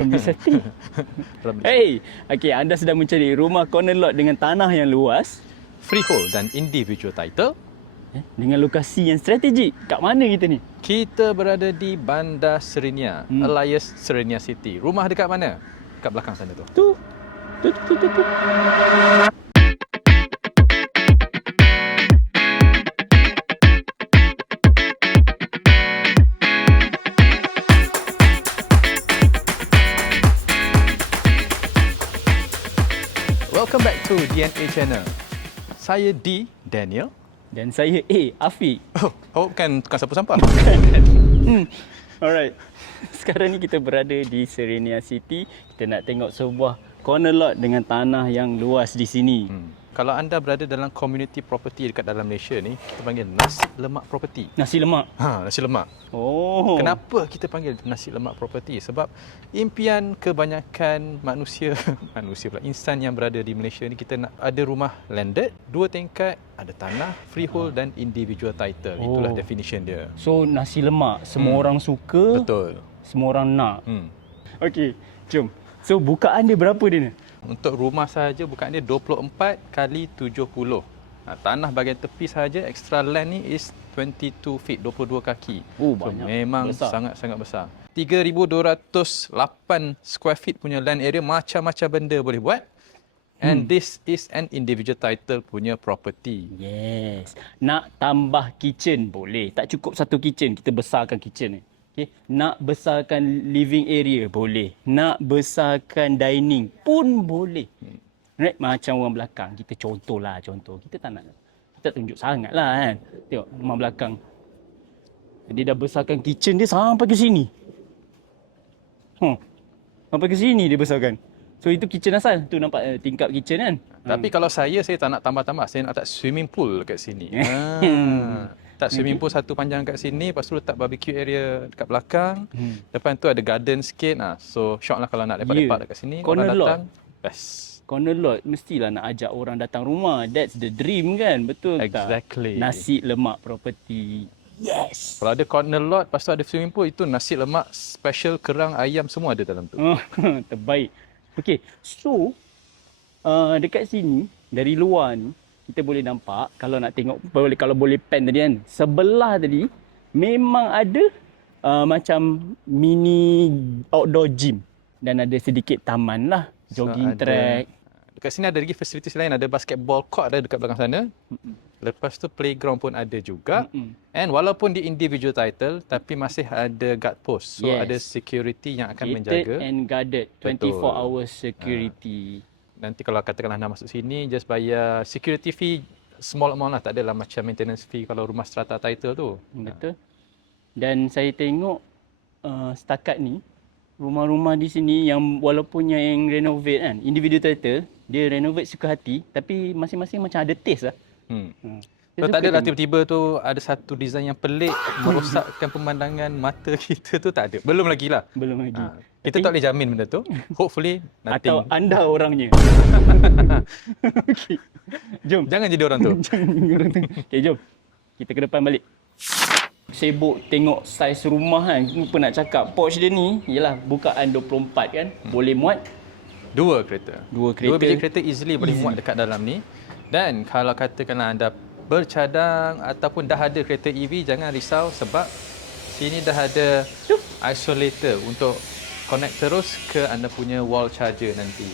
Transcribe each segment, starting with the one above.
Publicity. Hey, okey, anda sedang mencari rumah corner lot dengan tanah yang luas, Freehold dan individual title. dengan lokasi yang strategik. Kat mana kita ni? Kita berada di Bandar Serenia, Alias Serenia City. Rumah dekat mana? Kat belakang sana tu. Tu. Welcome back to DNA Channel. Saya D. Daniel. Dan saya Afiq. Oh, bukan tukang sapu sampah. Alright. Sekarang ni kita berada di Serenia City. Kita nak tengok sebuah corner lot dengan tanah yang luas di sini. Kalau anda berada dalam community property dekat dalam Malaysia ni, kita panggil nasi lemak property. Nasi lemak. Nasi lemak. Oh. Kenapa kita panggil nasi lemak property? Sebab impian kebanyakan manusia pula, insan yang berada di Malaysia ni, kita nak ada rumah landed, 2 tingkat, ada tanah, freehold dan individual title. Itulah definition dia. So nasi lemak semua orang suka. Betul. Semua orang nak. Okey, jom. So bukaan dia berapa dia ni? Untuk rumah sahaja bukaan dia 24 kali 70. Tanah bahagian tepi sahaja extra land ni is 22 feet, 22 kaki. Oh, so, banyak. memang Besar. sangat-sangat besar. 3,208 square feet punya land area, macam-macam benda boleh buat. And this is an individual title punya property. Yes. Nak tambah kitchen boleh. Tak cukup satu kitchen, kita besarkan kitchen ni. Okay. Nak besarkan living area boleh. Nak besarkan dining pun boleh. Right? Macam orang belakang. Kita contoh. Kita tak nak, kita tunjuk sangat lah kan. Tengok rumah belakang. Dia dah besarkan kitchen dia sampai ke sini. Sampai ke sini dia besarkan. So itu kitchen asal. Tu nampak tingkap kitchen kan. Tapi kalau saya tak nak tambah-tambah. Saya nak letak swimming pool kat sini. Tak swimming pool satu panjang kat sini, lepas tu letak barbecue area dekat belakang. Depan tu ada garden sikit. So syok lah kalau nak lepak-lepak dekat sini. Corner orang datang, lot. best. Corner lot mestilah nak ajak orang datang rumah. That's the dream kan? Betul tak? Exactly. Nasi lemak property. Yes. Kalau ada corner lot, lepas tu ada swimming pool, itu nasi lemak special, kerang, ayam semua ada dalam tu. Terbaik. Okey, so dekat sini dari luar ni kita boleh nampak, kalau nak tengok, kalau boleh pan tadi kan, sebelah tadi memang ada macam mini outdoor gym dan ada sedikit taman lah, jogging track. Dekat sini ada lagi facilities lain, ada basketball court ada dekat belakang sana. Lepas tu playground pun ada juga. And walaupun di individual title, tapi masih ada guard post. So ada security yang akan menjaga. Gated and guarded, 24 hours security. Nanti kalau katakanlah nak masuk sini, just bayar security fee small amount lah. Tak adalah macam maintenance fee kalau rumah strata title tu. Betul. Dan saya tengok setakat ni, rumah-rumah di sini yang walaupun yang renovate kan, individual title, dia renovate suka hati, tapi masing-masing macam ada taste lah. So, tak adalah tiba-tiba tu ada satu design yang pelik, merosakkan pemandangan mata kita tu, tak ada. Belum lagi lah. Belum lagi. Kita tak boleh jamin benda tu. Hopefully nothing. Atau anda orangnya. Okay. Jom. Jangan jadi orang tu. Okay, jom. Kita ke depan balik. Sibuk tengok saiz rumah kan. Lupa nak cakap. Porch dia ni, yalah bukaan 24 kan. Boleh muat 2 kereta. 2 kereta. 2 biji kereta easily boleh muat dekat dalam ni. Dan kalau katakanlah anda bercadang ataupun dah ada kereta EV, jangan risau sebab sini dah ada isolator untuk connect terus ke anda punya wall charger nanti.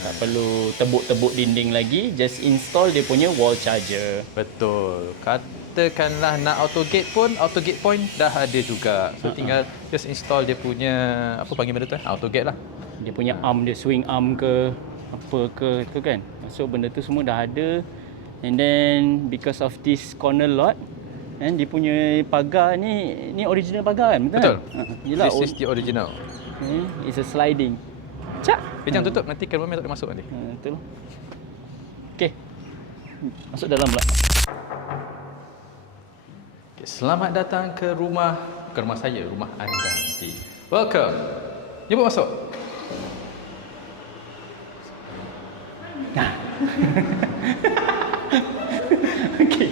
Tak perlu tebuk-tebuk dinding lagi, just install dia punya wall charger. Betul. Katakanlah nak auto gate pun, auto gate point dah ada juga. So tinggal just install dia punya, apa panggil benda tu? Auto gate lah. Dia punya arm dia, swing arm ke apa ke tu kan. So benda tu semua dah ada. And then because of this corner lot, and dia punya pagar ni original pagar kan? Betul. Yelah, This is the original. It's a sliding. Cak. Jangan tutup, nanti cameraman tak boleh masuk nanti. Betul. Okey. Masuk dalam pula. Okay, selamat datang ke rumah, bukan rumah saya, rumah anda nanti. Welcome. Jemput masuk. Okey.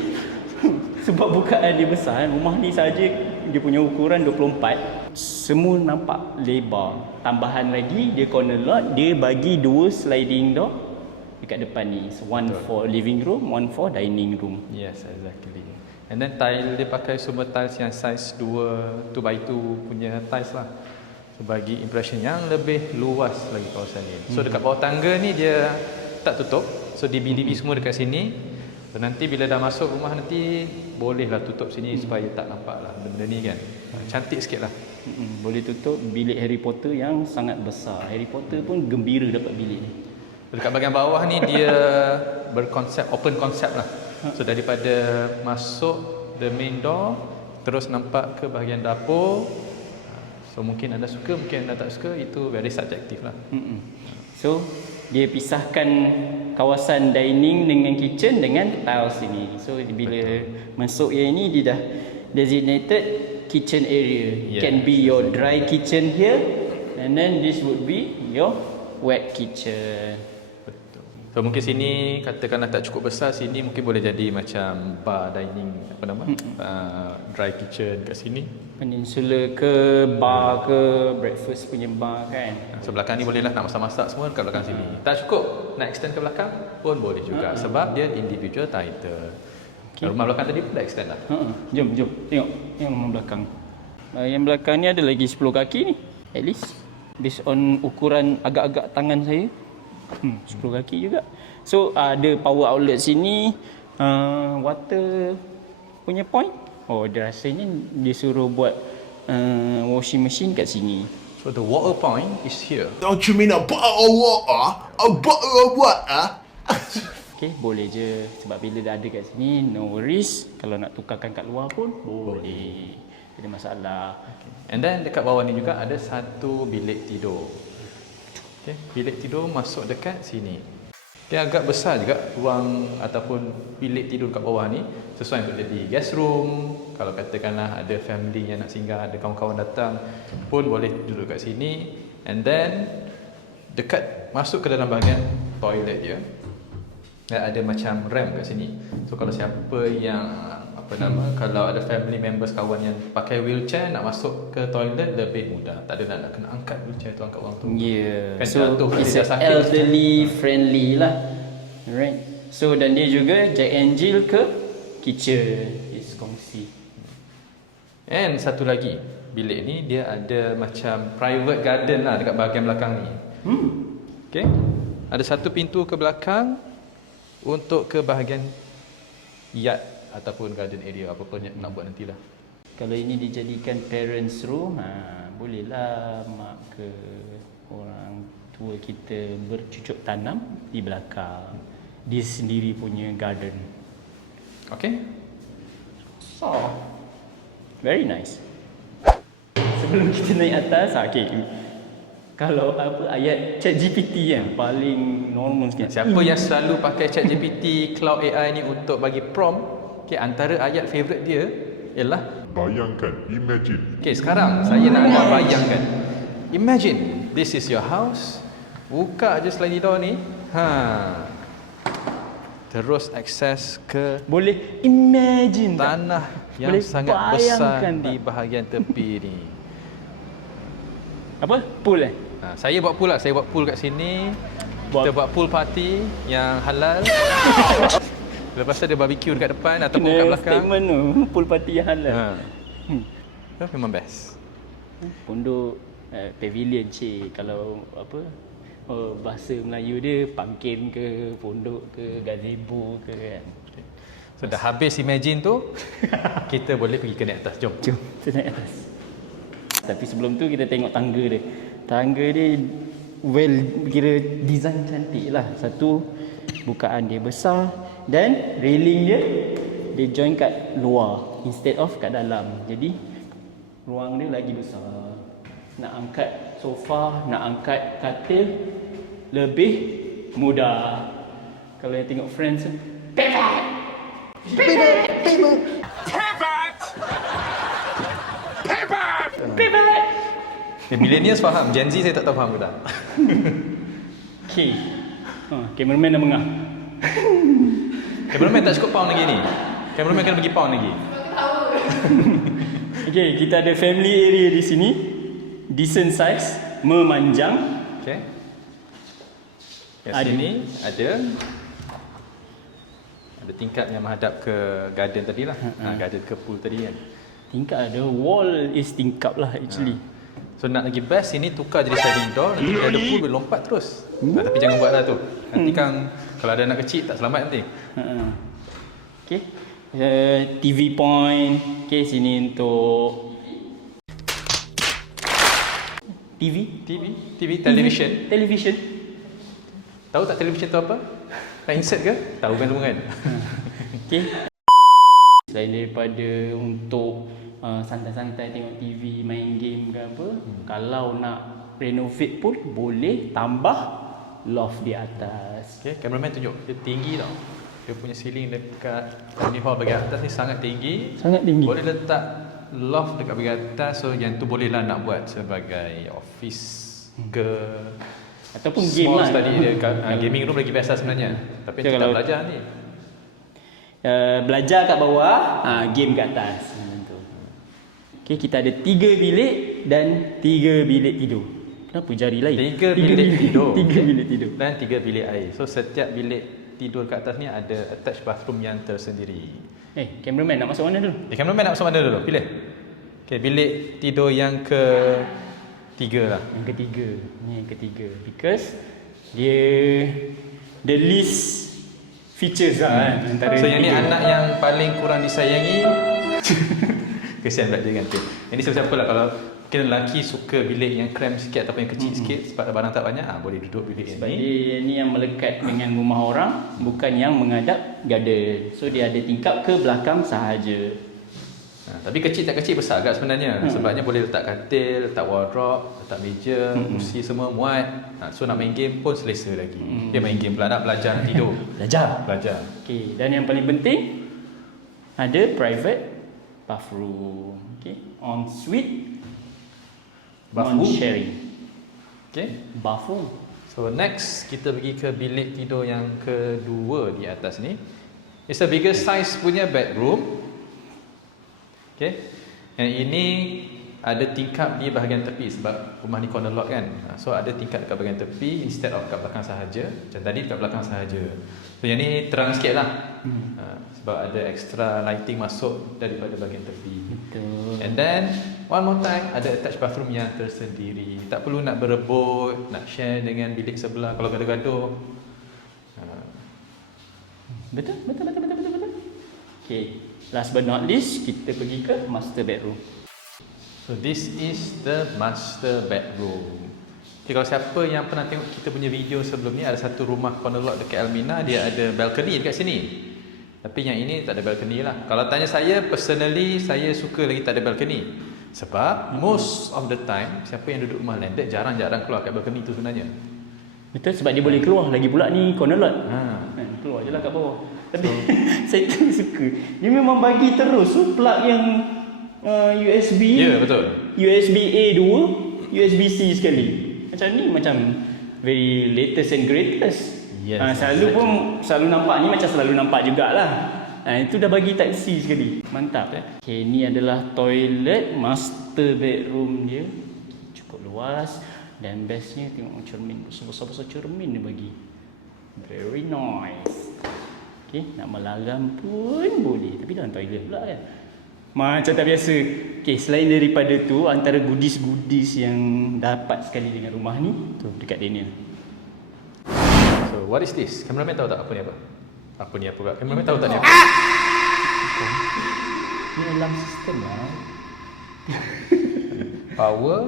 Sebab bukaan dia besar, rumah ni saja dia punya ukuran 24. semua nampak lebar. Tambahan lagi dia corner lot, dia bagi 2 sliding door dekat depan ni. So, one for living room, one for dining room. Yes, exactly. And then tile dia pakai semua tiles yang size 2x2 punya tiles lah. So bagi impression yang lebih luas lagi kawasan ni. So dekat bawah tangga ni dia tak tutup. So DB-DB semua dekat sini. So nanti bila dah masuk rumah nanti bolehlah tutup sini supaya tak nampak lah benda ni kan. Cantik sikit lah. Boleh tutup bilik Harry Potter yang sangat besar. Harry Potter pun gembira dapat bilik ni. Dekat bahagian bawah ni dia berkonsep open konsep lah. So daripada masuk the main door terus nampak ke bahagian dapur. So mungkin anda suka, mungkin anda tak suka, itu very subjektif lah. So dia pisahkan kawasan dining dengan kitchen dengan tiles ini. So bila masuk yang ini dia dah designated kitchen area. Yes. Can be your dry kitchen here, and then this would be your wet kitchen. Betul. So mungkin sini katakanlah tak cukup besar, sini mungkin boleh jadi macam bar dining, apa nama? Dry kitchen kat sini. Peninsula ke bar ke breakfast punya bar kan. So belakang ni bolehlah nak masak-masak semua kat belakang sini. Tak cukup nak extend ke belakang pun boleh juga sebab dia individual title. Rumah belakang tadi pun dah extend dah. Jom tengok rumah belakang. Yang belakang ni ada lagi 10 kaki ni. At least based on ukuran agak-agak tangan saya. 10 kaki juga. So ada power outlet sini, water punya point. Oh, dia rasanya dia suruh buat washing machine kat sini. So the water point is here. Don't you mean a bottle of water? A bottle of water? Okay, boleh je. Sebab bila dah ada kat sini, no worries. Kalau nak tukarkan kat luar pun boleh. Tak ada masalah. And then dekat bawah ni juga ada satu bilik tidur. Okay, bilik tidur masuk dekat sini. Dia agak besar juga ruang ataupun bilik tidur kat bawah ni, sesuai untuk jadi guest room. Kalau katakanlah ada family yang nak singgah, ada kawan-kawan datang pun boleh duduk kat sini. And then dekat masuk ke dalam bahagian toilet dia, ada macam ramp kat sini. So kalau siapa yang kalau ada family members, kawan yang pakai wheelchair nak masuk ke toilet lebih mudah. Tak ada nak kena angkat wheelchair tu, angkat orang tu. Yeah. Kan So jatuh, it's dia sakit elderly friendly lah. Alright. So dan dia juga Jack and Jill ke kitchen is kongsi. And satu lagi, bilik ni dia ada macam private garden lah dekat bahagian belakang ni. Okay. Ada satu pintu ke belakang untuk ke bahagian yard ataupun garden area, apa pun nak buat nantilah. Kalau ini dijadikan parents room, bolehlah mak ke orang tua kita bercucuk tanam di belakang. Dia sendiri punya garden. Okay. So, very nice. Sebelum kita naik atas, okay. Kalau ayat ChatGPT kan paling normal sikit. Siapa yang selalu pakai ChatGPT, Cloud AI ni untuk bagi prompt, okay, antara ayat favourite dia ialah bayangkan, imagine. Okay, sekarang saya nak anda bayangkan. Imagine this is your house. Buka je sliding door ni. Terus akses ke Boleh imagine tak? tanah yang Boleh sangat besar bayangkan di tak? bahagian tepi ni. Apa? Pool Saya buat pool lah. Saya buat pool kat sini. Kita buat pool party yang halal. Lepas tu ada barbecue dekat depan ataupun kat belakang. Statement tu, pool party yang halal. Itu memang best. Pondok pavilion cik. Kalau bahasa Melayu dia pangkin ke, pondok ke, gazebo ke kan. So dah habis imagine tu, kita boleh pergi ke naik atas. Jom. Kita naik atas. Tapi sebelum tu kita tengok tangga dia. Tangga dia kira design cantik lah. Satu, bukaan dia besar dan railing dia join kat luar instead of kat dalam. Jadi ruang dia lagi besar. Nak angkat sofa, nak angkat katil lebih mudah. Kalau yang tengok Friends, pivot. Millennials faham, Gen Z saya tak tahu faham ke tak. Okay. Cameraman dah mengah. Cameraman tak cukup pound lagi ni. Cameraman kena bagi pound lagi. Okay, kita ada family area di sini. decent size, memanjang. Okey. Kat Ada. sini ada tingkap yang menghadap ke garden tadi lah. Garden ke pool tadi kan. Tingkap ada, wall is tingkap lah actually. So nak lagi best, sini tukar jadi sliding door. Nanti kalau ada pool boleh lompat terus. Tapi jangan buat lah tu. Nanti kan kalau ada anak kecil tak selamat nanti. Okay. TV point. Okay, sini untuk TV, television. Television. Tahu tak television tu apa? Nak insert ke? Tahu kan semua kan? Okay. Selain daripada untuk santai-santai tengok TV, main game ke apa, kalau nak renovate pun boleh tambah loft di atas. Okay, cameraman tunjuk. Dia tinggi tau. Dia punya ceiling dekat dining hall bahagian atas ni sangat tinggi. Sangat tinggi. Boleh letak loft dekat bahagian atas. So yang tu bolehlah nak buat sebagai office ke Ataupun game small lah. study dia. Gaming room lagi biasa sebenarnya. Tapi So, kita kalau- belajar ni. Belajar kat bawah, game kat atas. Macam tu. Okay, kita ada 3 bilik dan 3 bilik tidur. Kenapa jari lain? 3 bilik tidur. 3 bilik tidur. Dan 3 bilik air. So setiap bilik tidur kat atas ni ada attached bathroom yang tersendiri. Cameraman nak masuk mana dulu? Cameraman nak masuk mana dulu? Pilih. Okay, bilik tidur yang ke-3 lah. Yang ketiga. Ni yang ketiga. Because dia the least features lah kan antara So yang ni tiga. anak yang paling kurang disayangi. Kesian pula dia kan tu. Yang ni siapa-siapa lah, kalau mungkin lelaki suka bilik yang cram sikit ataupun yang kecil sikit sebab barang tak banyak, boleh duduk bilik Sebab ni. dia ni yang melekat dengan rumah orang, bukan yang menghadap garden. So dia ada tingkap ke belakang sahaja. Tapi kecil tak kecil, besar agak sebenarnya. Sebabnya boleh letak katil, letak wardrobe, letak meja, kursi semua muat. So nak main game pun selesa lagi. Dia main game pula, nak belajar, nak tidur. Belajar. Okey, dan yang paling penting ada private bathroom. Okey, en suite, Bathroom? non-sharing. Okay. Bathroom. So next kita pergi ke bilik tidur yang kedua di atas ni. It's a bigger size punya bedroom. Okay. Yang ini ada tingkap di bahagian tepi sebab rumah ni corner lot kan. So ada tingkap dekat bahagian tepi instead of kat belakang sahaja. Macam tadi dekat belakang sahaja. So yang ni terang sikit lah. Sebab ada extra lighting masuk daripada bahagian tepi. Betul. And then one more time, ada attached bathroom yang tersendiri. Tak perlu nak berebut, nak share dengan bilik sebelah kalau gaduh-gaduh. Betul. Okay. Last but not least, kita pergi ke master bedroom. So this is the master bedroom. Okay, kalau siapa yang pernah tengok kita punya video sebelum ni, ada satu rumah corner lot dekat Elmina, dia ada balcony dekat sini. Tapi yang ini tak ada balcony lah. Kalau tanya saya, personally saya suka lagi tak ada balcony. Sebab most of the time, siapa yang duduk rumah landed jarang-jarang keluar kat balcony tu sebenarnya. Betul, sebab dia boleh keluar. Lagi pula ni corner lot. Keluar je lah kat bawah. Tapi saya tak suka. Dia memang bagi terus plug yang USB. Ya, betul. USB A 2, USB C sekali. Macam ni macam very latest and greatest. Yes, Selalu nampak ni macam selalu nampak jugalah. Itu dah bagi type C sekali. Mantap. Okay, ni adalah toilet master bedroom dia. Cukup luas dan bestnya tengok cermin, besar-besar cermin dia bagi. Very nice. Okay, nak melarang pun boleh. Tapi dalam toilet pula kan. Macam tak biasa. Okay, selain daripada tu, antara goodies-goodies yang dapat sekali dengan rumah ni, tu dekat Daniel. So what is this? Cameraman tahu tak apa ni apa? Apa ni apa pula? Cameraman tahu tak ni apa? Ni alarm system lah. Power,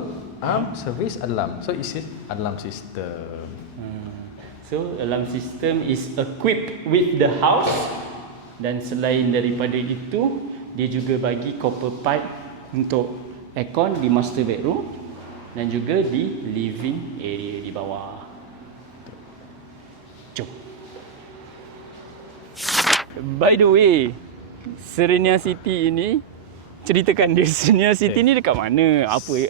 arm, service, alarm. So it's alarm system. So alarm system is equipped with the house. Dan selain daripada itu, dia juga bagi copper pipe untuk aircon di master bedroom dan juga di living area di bawah. Jom. By the way, Serenia City ini, ceritakan dia, Serenia City ni dekat mana? Apa?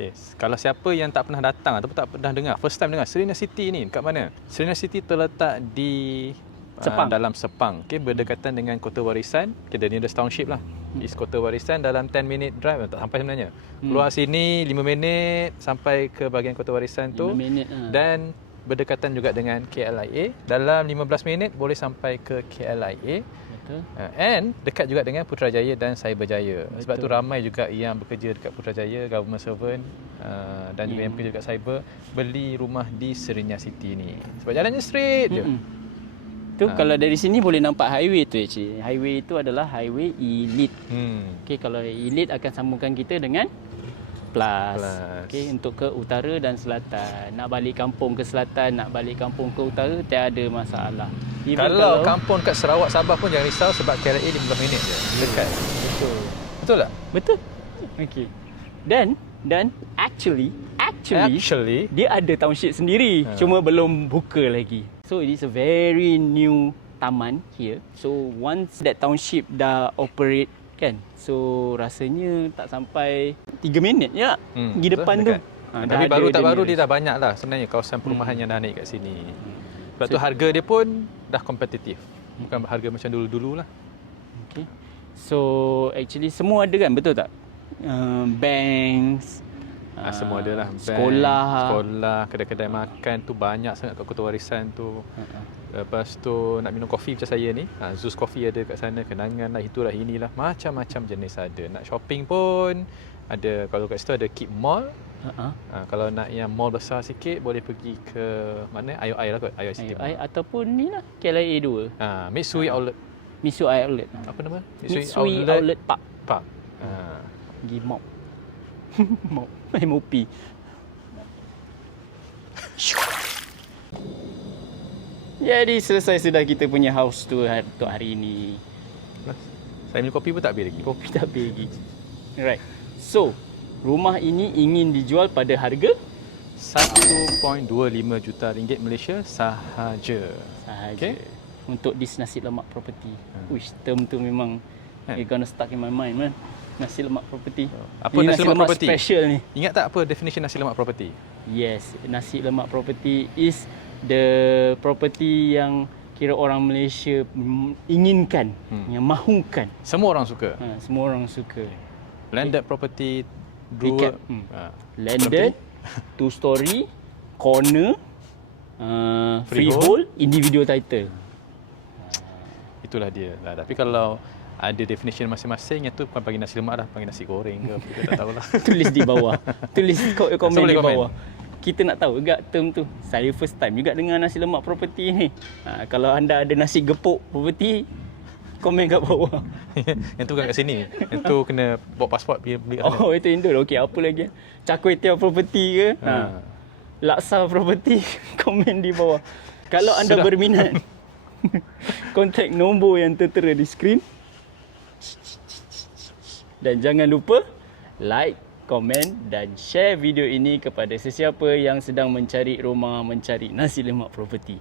Okay. Kalau siapa yang tak pernah datang ataupun tak pernah dengar, first time dengar, Serenia City ni dekat mana? Serenia City terletak di Sepang. dalam Sepang. Okay, berdekatan dengan Kota Warisan, okay, the nearest township lah. East Kota Warisan dalam 10 minute drive, tak sampai sebenarnya. Keluar sini 5 minit sampai ke bahagian Kota Warisan tu. 5 minit. Dan berdekatan juga dengan KLIA. Dalam 15 minit boleh sampai ke KLIA. Betul. And dekat juga dengan Putrajaya dan Cyberjaya. Sebab tu Betul. ramai juga yang bekerja dekat Putrajaya, government servant, dan juga yang bekerja dekat cyber, beli rumah di Serena City ni. Sebab jalannya straight je. Tu kalau dari sini boleh nampak highway tu actually. Highway itu adalah highway Elite. Okey, kalau Elite akan sambungkan kita dengan Plus. Okey, untuk ke utara dan selatan. Nak balik kampung ke selatan, nak balik kampung ke utara, tiada masalah. Even Kalau kampung kat Sarawak, Sabah pun jangan risau sebab KLIA 15 minit je. Dekat. betul. Betul tak? Betul. Okey. Dan actually dia ada township sendiri, cuma belum buka lagi. So it is a very new taman here. So once that township dah operate kan, so rasanya tak sampai 3 minit je pergi depan tu. Dekat. Tapi baru tak baru dia dah banyak lah sebenarnya kawasan perumahan yang dah naik kat sini. Sebab tu harga dia pun dah kompetitif. Bukan harga macam dulu-dulu lah. Okay. So actually semua ada kan, betul tak? Banks, Semua ada lah. sekolah, kedai-kedai makan tu banyak sangat kat Kota Warisan tu. Lepas tu nak minum kopi macam saya ni, Zeus Coffee ada kat sana, Kenangan lah, itulah inilah, macam-macam jenis ada. Nak shopping pun ada, kalau kat situ ada Keep Mall. Kalau nak yang mall besar sikit boleh pergi ke mana? IOI lah kot, IOI City Mall. ataupun ni lah KLIA 2. Mitsui Outlet. Mitsui Outlet. Apa nama? Mitsui Outlet Park. Park. Pergi mop. Mop. MOP. Jadi selesai sudah kita punya house tour untuk hari ini. Saya minum kopi pun tak habis lagi. Kopi tak habis lagi. Right. So, rumah ini ingin dijual pada harga 1.25 juta ringgit Malaysia sahaja. sahaja. Okay. Untuk this nasi lemak property. Uish, term tu memang it's gonna stuck in my mind, man. Nasi lemak property. Apa Ini nasi lemak property? Special ni. Ingat tak apa definition nasi lemak property? Yes, nasi lemak property is the property yang kira orang Malaysia inginkan, yang mahukan. Semua orang suka. Semua orang suka. Landed property, Recap. dua. Landed, 2 story, corner, freehold, individual title. Itulah dia. Tapi kalau ada definition masing-masing, yang tu bukan panggil nasi lemak dah, panggil nasi goreng ke apa, kita tak tahulah. Tulis di bawah. Tulis komen di komen. bawah. Kita nak tahu juga term tu. Saya first time juga dengar nasi lemak property ni. Kalau anda ada nasi gepuk property, komen kat bawah. Yang tu bukan kat sini. Yang tu kena bawa pasport pergi beli kat sana. Oh, itu Indo. Okey, apa lagi? Char-kway-teow property ke? Laksa property, komen di bawah. Kalau anda berminat, kontak nombor yang tertera di skrin. Dan jangan lupa like, komen dan share video ini kepada sesiapa yang sedang mencari rumah, mencari nasi lemak property.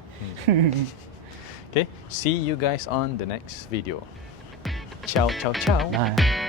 Okay, see you guys on the next video. Ciao, ciao, ciao. Bye.